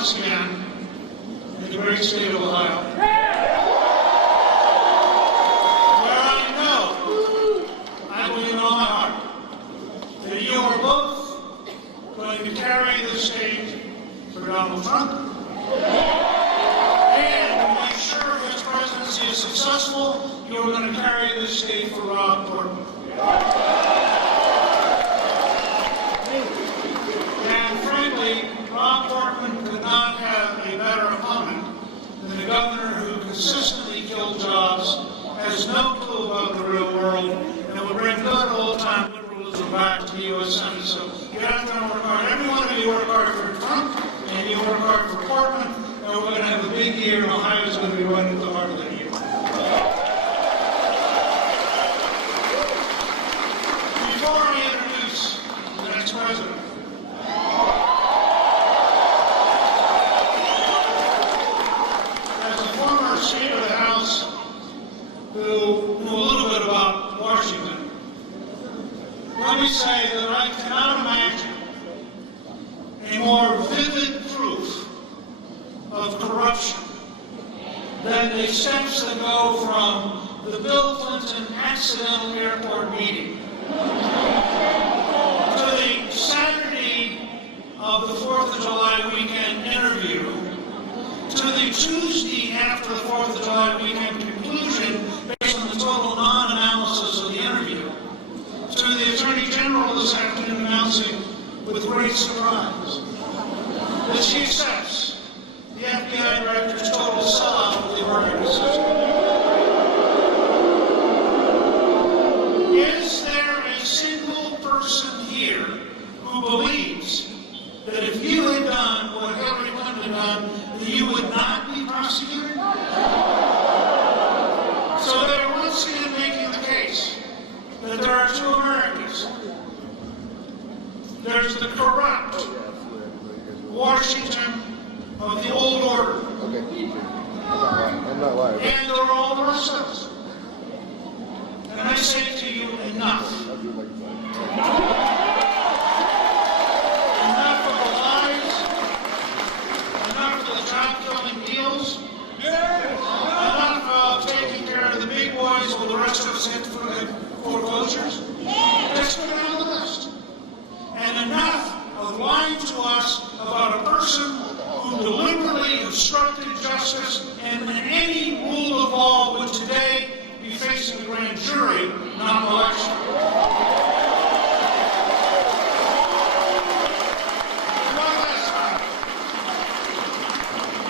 once again in the great state of Ohio, where I know, I believe in all my heart, that you are both going to carry the state for Donald Trump and to make sure his presidency is successful, you are going to carry the state for Rob Portman. And frankly, Rob Portman could not have a better opponent than the governor who consistently killed jobs, has no clue about the real world, and will bring good old-time liberalism back to the U.S. Senate. So you have to work hard. Every one of you work hard for Trump, and you work hard for Portman, and we're going to have a big year, and Ohio is going to be right at the heart of that year. Before I introduce the next president, as a former Speaker of the House who knew a little bit about Washington, let me say that I cannot imagine a more vivid proof of corruption than the steps that go from the Bill Clinton accidental airport meeting to the Saturday of the 4th of July weekend interview, to the Tuesday after the 4th of July weekend conclusion based on the total non-analysis of the interview, to the Attorney General this afternoon announcing with great surprise that she accepts the FBI Director's total sellout of the American system. Is there a single person here who believes that if you had done what Hillary Clinton had done, that you would not be prosecuted? So they're once again making the case that there are two Americas. There's the corrupt Washington of the old order. Okay. I'm not lying. And there are all the rest of us. And I say to you, enough. Enough of the lies. Enough of the job-killing deals. Enough of taking care of the big boys while the rest of us hit foreclosures. Let's go down the list. And enough of lying to us about a person who deliberately obstructed justice and any rule of law would today be facing a grand jury, not an election. One last time.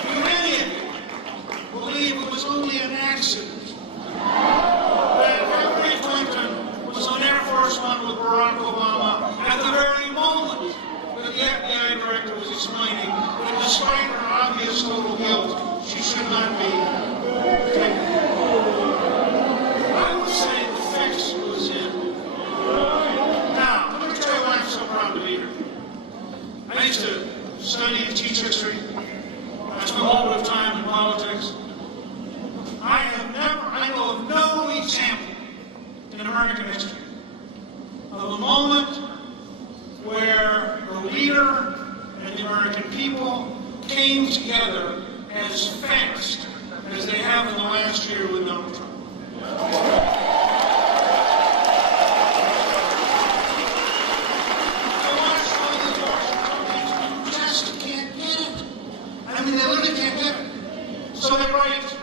Do any of you believe it was only an accident that Hillary Clinton was on Air Force One with Barack Obama at the very moment that the FBI Director was explaining that despite her obvious total guilt, she should not be taken? I would say the fix was in. Now, let me tell you why I'm so proud to be here. I used to study and teach history. I spent a lot of time in politics. I know of no example in American history of a moment where the leader and the American people came together as fast as they have in the last year with Donald Trump. I watched all these Washington meetings, just can't get it. I mean, they literally can't get it. So they write,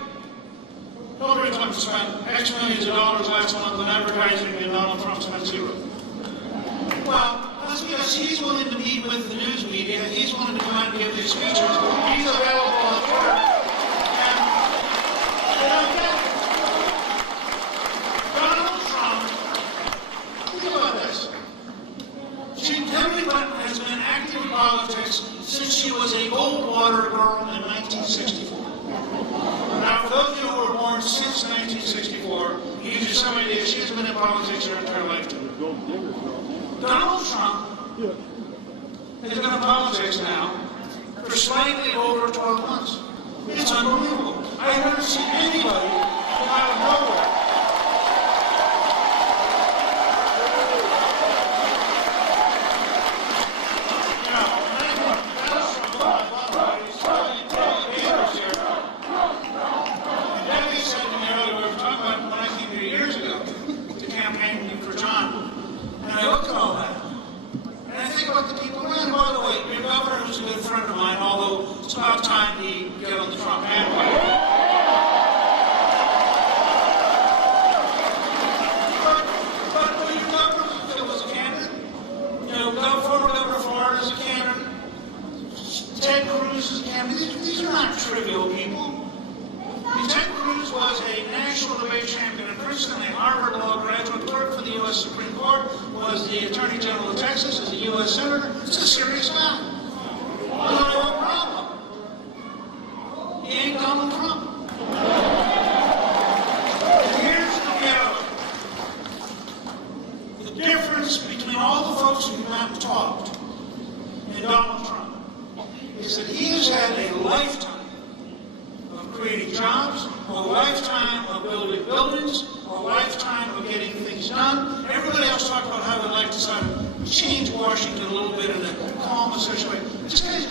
Hillary Clinton spent X millions of dollars last month on advertising and Donald Trump spent zero. Well, that's because he's willing to meet with the news media, he's willing to come out and give these speeches, he's available on Twitter, and they don't get it. Donald Trump, think about this. Hillary Clinton has been active in politics since she was a Goldwater girl in 1964. Now, for those of you who were born since 1964, you give you some idea, she's been in politics her entire lifetime. Donald Trump has been in politics now for slightly over 12 months. It's unbelievable. I've never seen anybody come out of nowhere. You know, that's from a lot of parties. about time he get on the Trump bandwagon. But your governor was a candidate. You know, former Governor of Florida is a candidate. Ted Cruz is a candidate. These are not trivial people. Ted Cruz was a national debate champion in Princeton, a Harvard Law graduate, clerk for the U.S. Supreme Court, was the Attorney General of Texas, is a U.S. Senator. It's a serious guy. There's only one problem. He ain't Donald Trump. And here's the reality. The difference between all the folks who have talked and Donald Trump is that he has had a lifetime of creating jobs, a lifetime of building buildings, a lifetime of getting things done. Everybody else talked about how they'd like to sort of change Washington a little bit in a calm, associated way. This guy's